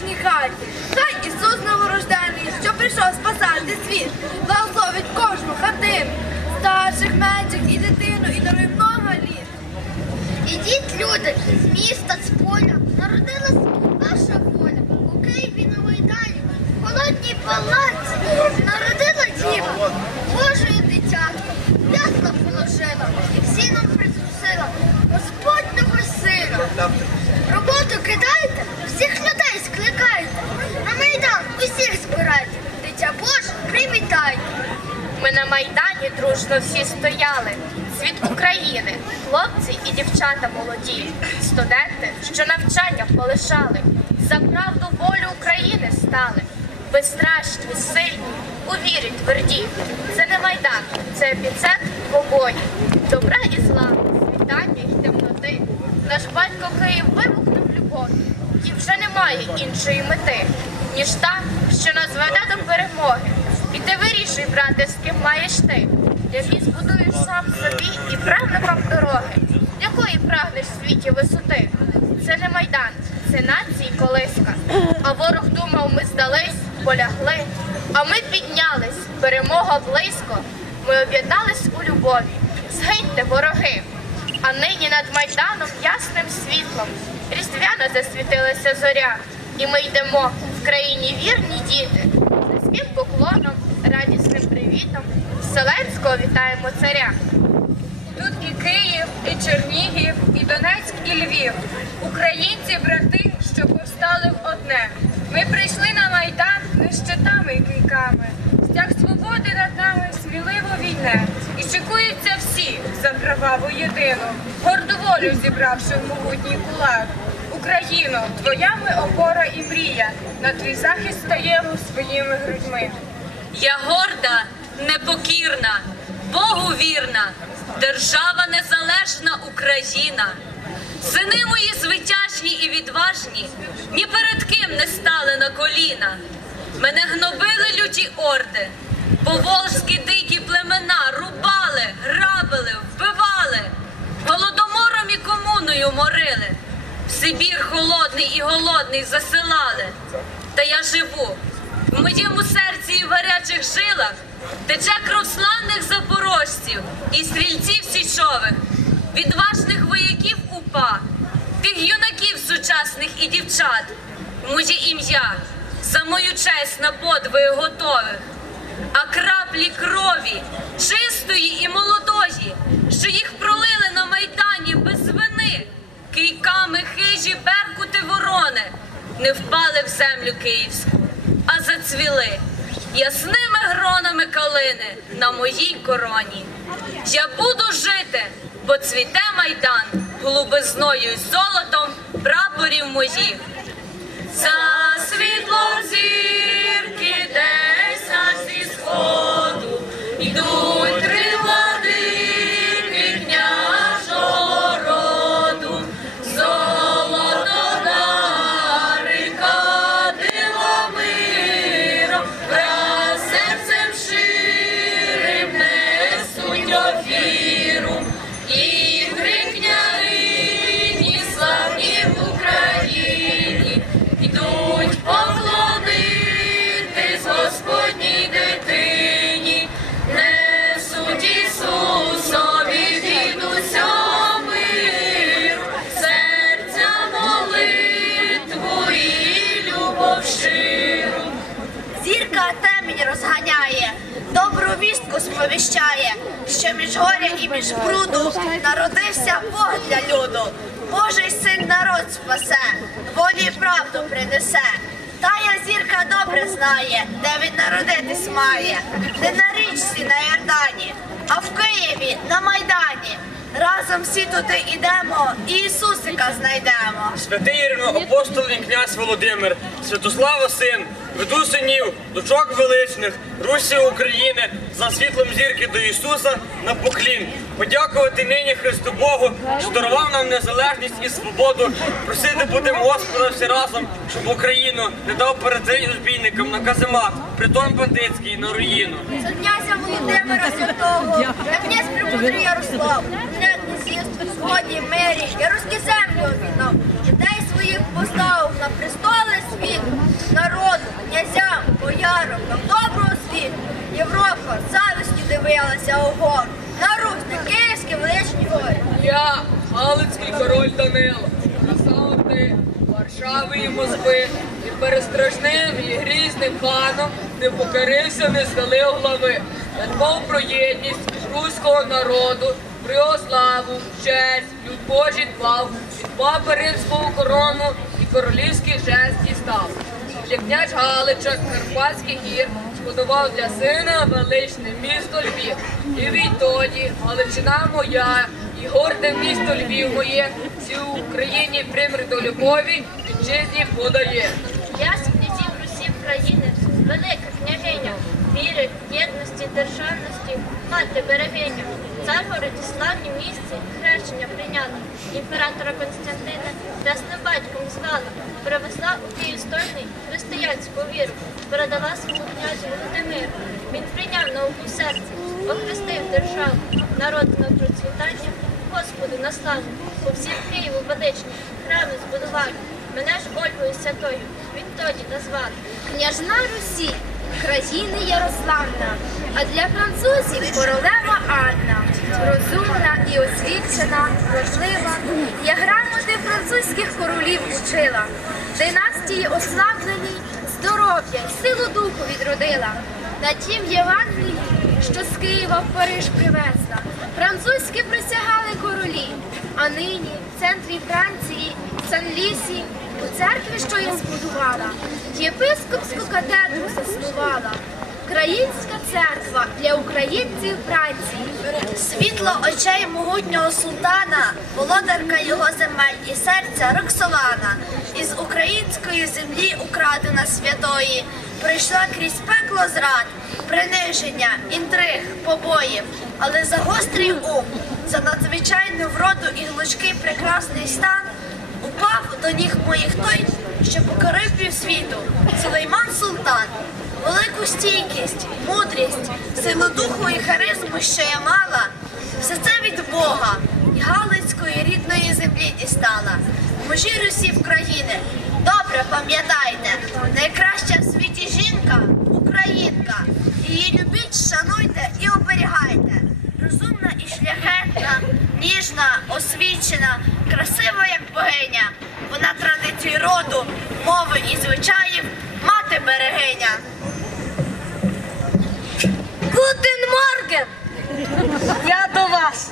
кожній хаті. Хай Ісус новорождений, що прийшов спасати світ, благословить кожну хатину, старших, менших і дитину, і дарує много літ. Ідіть, люди, з міста, з поля, народилась наша воля. У Києві на Майдані, в холодній народила діва, Божою дитятко, ясно положила, і всі нам притрусила, Господнього сина. Роботу кидайте, всіх людей скликайте, на Майдан усіх збирайте, дитя Боже, привітайте. Ми на Дружно всі стояли. Світ України, хлопці і дівчата молоді, студенти, що навчання полишали, за правду волю України стали. Безстрашні, сильні, у вірі тверді. Це не Майдан, це епіцентр побою. Добра і зла, світання й темноти. Наш батько Київ вибухнув любов'ю, і вже немає іншої мети, ніж та, що нас веде до перемоги. І ти вирішуй, брате, з ким маєш ти, який збудуєш сам собі і правникам дороги, якої прагнеш в світі висоти. Це не майдан, це нації колиска. А ворог думав, ми здались, полягли. А ми піднялись, перемога близько. Ми об'єднались у любові. Згиньте, вороги. А нині над майданом ясним світлом різдвяно засвітилася зоря, і ми йдемо в країні вірні діти. Низьким поклоном, радісним привітом, Вселенського вітаємо царя. Тут і Київ, і Чернігів, і Донецьк, і Львів. Українці, брати, що повстали в одне. Ми прийшли на майдан не щитами і кийками. Стяг свободи над нами сміливо війне. І шикуються всі за кроваву єдину, горду волю зібравши в могутній кулак. Україно, твоя ми опора і мрія. На твій захист стаємо своїми грудьми. Я горда, непокірна, Богу вірна, держава незалежна Україна. Сини мої звитяжні і відважні, ні перед ким не стали на коліна. Мене гнобили люті орди, поволжські дикі племена рубали, грабили, вбивали, голодомором і комуною морили. Сибір холодний і голодний засилали. Та я живу в моєму серці і в гарячих жилах тече кров славних запорожців і стрільців січових, відважних вояків упа, тих юнаків сучасних і дівчат, моє ім'я за мою честь на подвиги готових, а краплі крові чистої і молодої, що їх пролили на майдані без вини, кийками хижі беркути ворони, не впали в землю київську, а зацвіли ясними гронами калини на моїй короні. Я буду жити, бо цвіте майдан голубизною й золотом прапорів моїх. За світло зірки сповіщає, що між горя і між бруду народився Бог для люду. Божий син народ спасе, волі й правду принесе. Тая зірка добре знає, де він народитись має, не на річці на Йордані, а в Києві на Майдані. Разом всі туди ідемо і Ісусика знайдемо. Святий Ірино, апостол і князь Володимир, Святослава син, веду синів, дочок величних, Русі України, за світлом зірки до Ісуса на поклін. Подякувати нині Христу Богу, що дарував нам незалежність і свободу. Просити будемо Господа всі разом, щоб Україну не дав перед розбійникам на каземат, притон бандитський на руїну. За князя Володимира Святого, на князь Премудрий Ярослав, не з'їзд в згоді мирі, я землю об'єднав, Дітей своїх поставив на престоли світ, народу, князям, боярам, нам доброго світу. Європа завістю дивилася огор. На Русь, на київські величні гори. Я, Галицький король Данило, краса ти, Варшави і Москви, і перестрашним і грізним ханом не покорився, не схилив глави. Я дбав про єдність руського народу, про його славу, честь, люд Божий дбав, від папи римського корону і королівський жест дістав. Вже князь Галича, Карпатських гір, збудував для сина величне місто Львів. І відтоді Галичина моя, і горде місто Львів моє, всій Україні примір до любові, вітчизні подає. Я з князів Русі країни, княгиня, віри, єдності, державності, мати берегиня. Цар горить славні місці, хрещення прийняла. Імператора Константина ясним батьком звала, привезла у Київ стольний християнську віру, передала своєму князю Володимиру. Він прийняв науку в серці, охрестив державу, народ на процвітання, Господу на славу. По всім Києву величні храми збудували. Мене ж Ольгою Святою відтоді назвали. Княжна Русі, країни Ярославна, а для французів королева Анна, розумна і освічена, вродлива, я грамоти французьких королів учила, династії ослабленій, здоров'я й силу духу відродила. На тім Євангелії, що з Києва в Париж привезла, французькі присягали королі, а нині в центрі Франції, Сан-Лісі, у церкві, що я збудувала, єпископську катедру заснувала. Українська церква для українців Франції. Світло очей могутнього султана, володарка його земель і серця Роксолана, із української землі украдена святої, пройшла крізь пекло зрад, приниження, інтриг, побоїв, але за гострий ум, за надзвичайну вроду і гнучкий прекрасний стан, упав до ніг моїх той, що покорив півсвіту, Сулейман Султан. Велику стійкість, мудрість, силу духу і харизму, що я мала, все це від Бога і Галицької рідної землі дістала. Мужі Русі України, добре пам'ятайте, найкраща в світі жінка українка. Її любіть, шануйте і оберігайте. Розумна і шляхетна, ніжна, освічена, красива, як богиня. Вона традицій роду, мови і звичаїв, мати берегиня. Гутен Морген! Я до вас.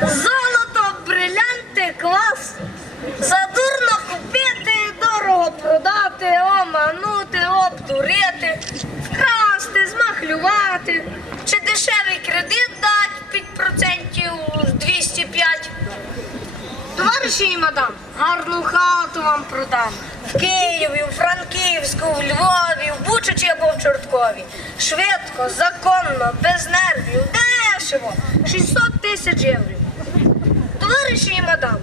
Золото, брилянти, клас. Задурно купити, дорого продати, оманути, обдурити, вкрасти, змахлювати. Чи дешевий кредит Товариші мадам, гарну хату вам продам. В Києві, у Франківську, в Львові, в Бучачі або в Чорткові. Швидко, законно, без нервів, дешево. 600 тисяч євро. Товариші мадам,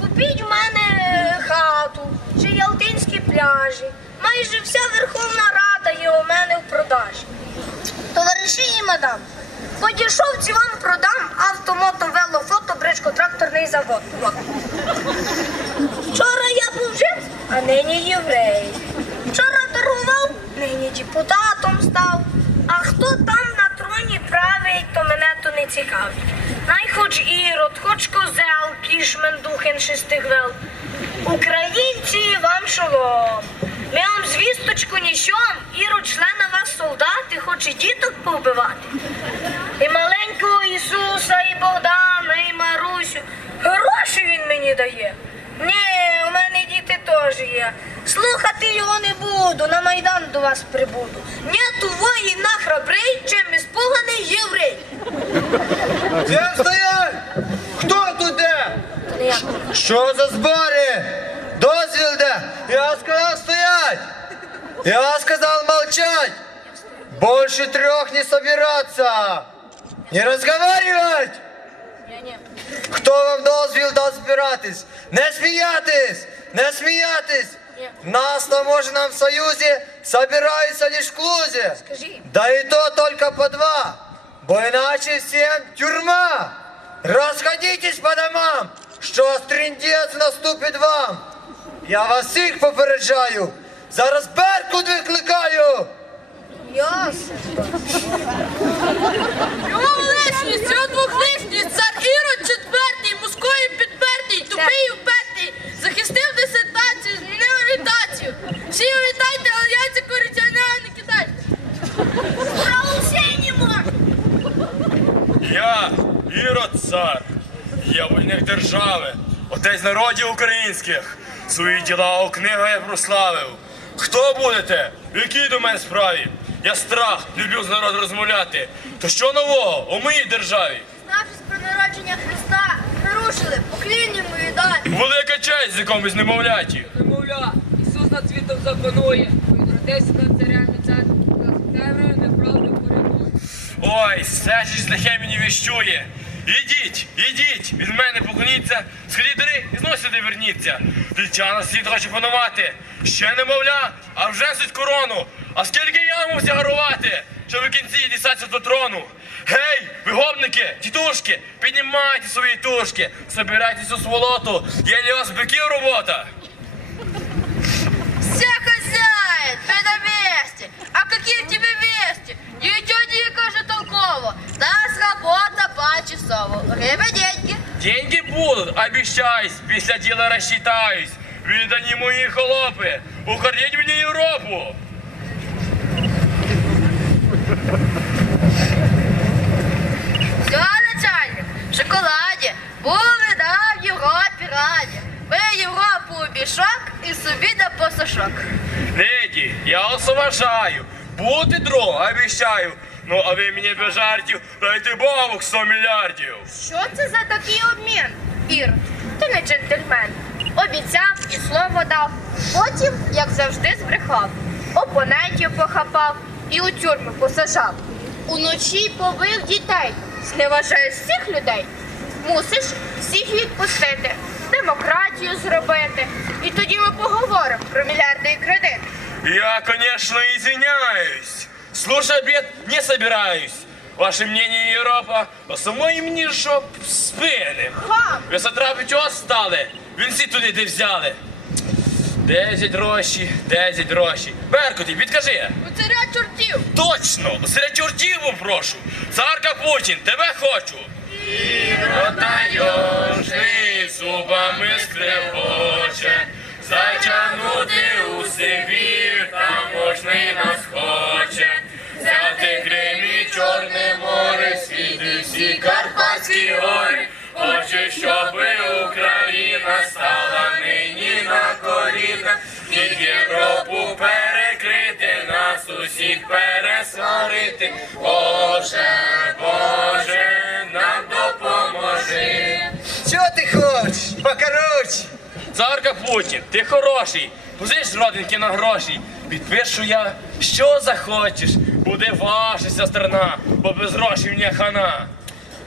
купіть в мене хату чи Ялтинські пляжі. Майже вся Верховна Рада є у мене в продажі. Товариші мадам, по дешевці вам продам автомото, вело, фото, бричко, тракторний завод. Вчора я був жид, а нині єврей. Вчора торгував, нині депутатом став. А хто там на троні править, то мене то не цікавить. Най хоч ірод, хоч козел, кішмен, духен шестигвел. Українці вам шолом. Ми вам звісточку несем, ірод члена вас солдати, хоче діток повбивати. І маленького Ісуса, і Богдана, і Марусю. Гроші він мені дає. Ні, у мене діти теж є. Слухати його не буду, на Майдан до вас прибуду. Нету воїна храбрий, чим іспуганий єврей. Всем стоять! Хто тут де? Що за збори? Дозвіл де? Я сказав стоять! Я сказал молчать! Больше трех не собираться! Не разговаривать! Хто вам дозвіл дасть збиратись? Не сміятись! Не сміятись! Нас в таможенном союзе собираются лишь в клузе. Скажи. Да и то только по два, бо иначе всем тюрьма. Расходитесь по домам, що стріндець наступить вам. Я вас всіх попереджаю. Зараз Беркут викликаю. Ясно. Його величність, його двохлишність, цар Ірод мускою підпертий, тупий і впертий, захистив дисертацію, змінив орієнтацію. Всі вітайте, але яйця корицяного не кидайте. Я, Ірод цар, є вольник держави, отець народів українських, свої діла у книгу я прославив. Хто будете? В якій до мене справі? Я страх, люблю з народом розмовляти. То що нового у моїй державі? Знавшись про народження Христа, нарушили поклінні мої дані. Велика честь з якомусь немовляті. Немовля, Ісус над світом запанує, він родився над царями цар, нас темрою неправду порятує. Ой, все ж лихе мені віщує. Ідіть, ідіть, від мене поклоніться, сходіть дари і знов сюди верніться. Вільчана світ хоче панувати. Ще немовля, а вже несуть корону. А скільки я мусив гарувати, що ви кінці дістаться до трону. Гей, вигобники, тітушки, піднімайте свої тушки, собирайтесь у сволоту, є для вас биків робота. Все, хозяин, ты на месте. А какие тебе вести? Ничего не каже толково. Нас работа почасово. Время деньги. Деньги будут, обещаюсь, після діла розчитаюсь. Віддані мої холопи, ухорніть мені Європу. Уважаю. Бути друг, обіщаю. Ну, а ви мені без жартів дайте бабок 100 мільярдів. Що це за такий обмін? Ір, ти не джентльмен. Обіцяв і слово дав. Потім, як завжди, збрехав. Опонентів похапав і у тюрми посажав. Уночі побив дітей. Зневажає всіх людей. Мусиш всіх відпустити, демократію зробити. І тоді ми поговоримо про мільярди і кредити. Я, конечно, извиняюсь. Слушать обед не собираюсь. Ваше мнение, Європа, по самої мені жоп спини. Хам! Ви сатрапи чого стали? Він всі туди де взяли. Десять гроші, десять гроші. Беркуті, підкажи. У царя чортів! Точно, у серед чортів прошу. Царка Путін, тебе хочу. І Отайожний зубами скребоче, затягнути у Сибір, таможний нас хоче. Взяти Крим і Чорне море, світи всі Карпатські гори. Хоче, щоб Україна стала нині на коліна, і Європу перекрити, нас усіх пересварити. Боже, Боже, нам допоможи. Що ти хочеш? Покороче. Царка Путін, ти хороший. Позиш родинки на гроші. Підпишу я, що захочеш. Буде ваша страна, бо без грошей мені хана.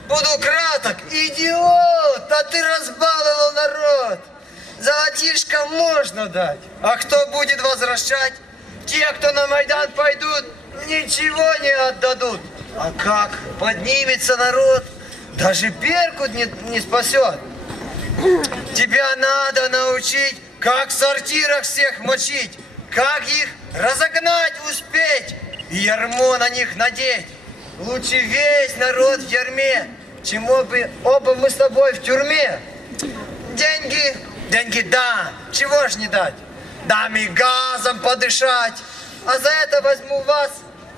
Буду краток. Идиот, а ты разбаловал народ. Золотишко можно дать. А кто будет возвращать? Те, кто на Майдан пойдут, ничего не отдадут. А как поднимется народ, даже Беркут не, не спасет. Тебя надо научить, как в сортирах всех мочить, как их разогнать успеть и ярмо на них надеть. Лучше весь народ в ярме, чем оба, оба мы с тобой в тюрьме. Деньги, деньги да, чего ж не дать? Дам и газом подышать, а за это возьму вас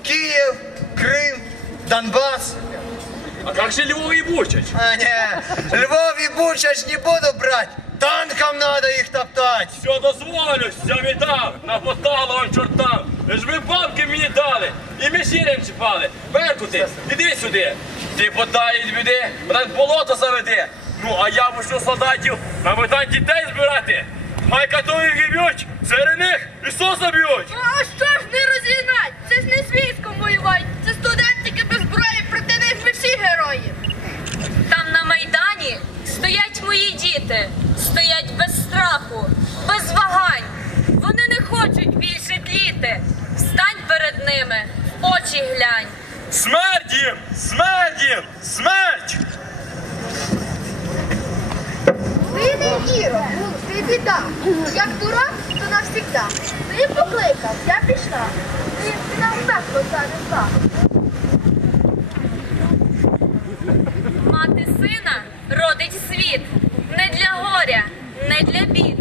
Киев, Крым, Донбасс. А як же Львов і Бучач? А, не, Львов и Бучач не буду брать, танком надо их топтать. Все дозволю, все віддав, напотало вам чортам. Лиш ви бабки мені дали і міжірям чіпали. Беркути, іди сюди. Ти подай від біди, мене болото заведе. Ну, а я почну солдатів на метан дітей збирати. Хай католики б'ють, серед них Ісуса б'ють. А що ж не розігнать? Це ж не з військом воювати, це студентики без зброї, проти них ми всі герої. Там на Майдані стоять мої діти, стоять без страху, без вагань. Вони не хочуть більше тліти. Встань перед ними, в очі глянь. Смерть їм! Смерть їм! Смерть! не Іро, ти біда. Як дурак, то навсігда. Ти покликав, я пішла. Ти, ти нам пекло занесла. Мати сина родить світ не для горя, не для бід.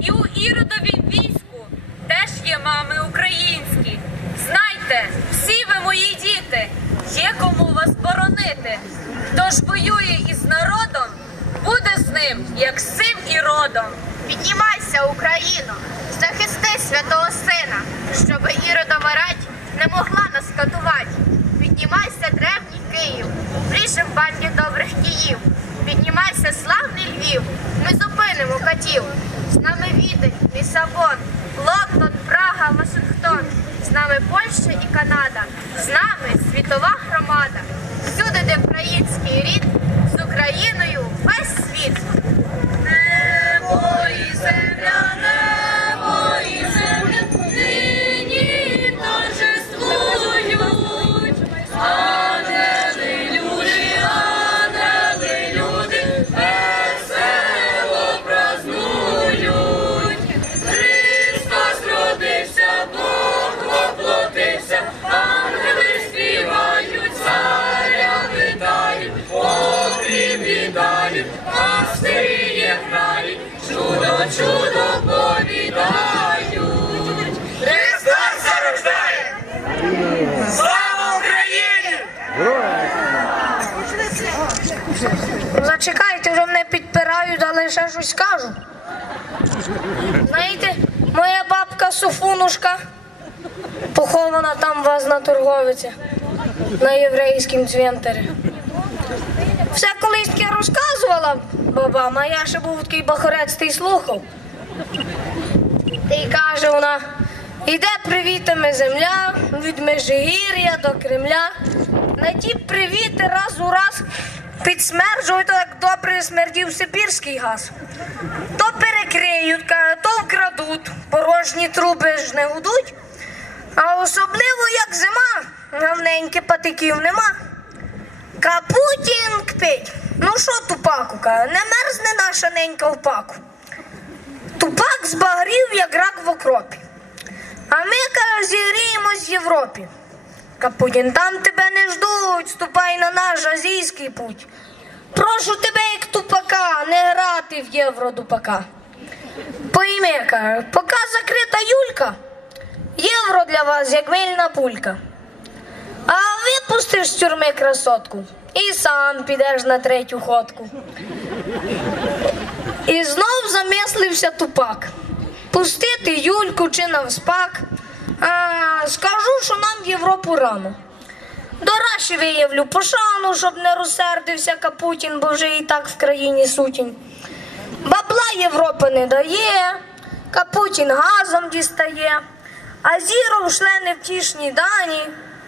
І у іродовім війську теж є мами українські. Знайте, всі ви мої діти, є кому вас боронити. Хто ж воює із народом, буде з ним, як з цим і родом. Піднімайся, Україно, захисти святого сина, щоби іродова рать не могла нас катувати. Піднімайся, древній Київ, рішим банді добрих київ. Піднімайся, славний Львів, ми зупинимо катів. З нами Відень, Лісабон, Лондон, Прага, Вашингтон. З нами Польща і Канада, з нами світова громада. Всюди, де український рід, з Україною весь світ. Зачекайте, вже мене підпирають, але ще щось скажу. Знаєте, моя бабка Софунушка похована там у вас на торговиці, на єврейському цвинтарі. Все колись таке розказувала бабам, а я ще був такий бахорець й слухав. Й каже вона, іде привітами земля від Межигір'я до Кремля. На ті привіти раз у раз підсмерджують, так добре смердів сибірський газ. То перекриють, то вкрадуть, порожні труби ж не гудуть. А особливо як зима, гавненьки патиків нема. Капутін кпить. Ну що тупаку, каже, не мерзне наша ненька в паку. Тупак збагрів, як рак в окропі. А ми, каже, зігріємось в Європі. Капутін, там тебе не ждуть, ступай на наш азійський путь. Прошу тебе, як тупака, не грати в євродупака. Каже, поки закрита Юлька, євро для вас як мильна пулька. А випустиш з тюрми красотку і сам підеш на третю ходку. І знов замислився тупак. Пустити Юльку чи навспак. А, скажу, що нам в Європу рано. До Раші виявлю пошану, щоб не розсердився Капутін, бо вже і так в країні сутінь. Бабла Європа не дає, Капутін газом дістає, а Зіров шле невтішні дані.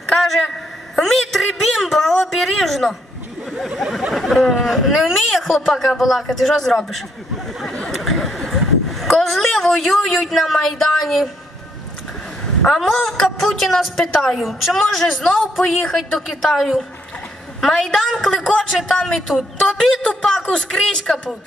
Каже, Дмитрий Бімба обережно. М, Не вміє хлопака балакати, що зробиш? Козли воюють на Майдані. А мовка Путіна спитаю, чи може знов поїхати до Китаю? Майдан кликоче там і тут. Тобі тупаку скрізь капут.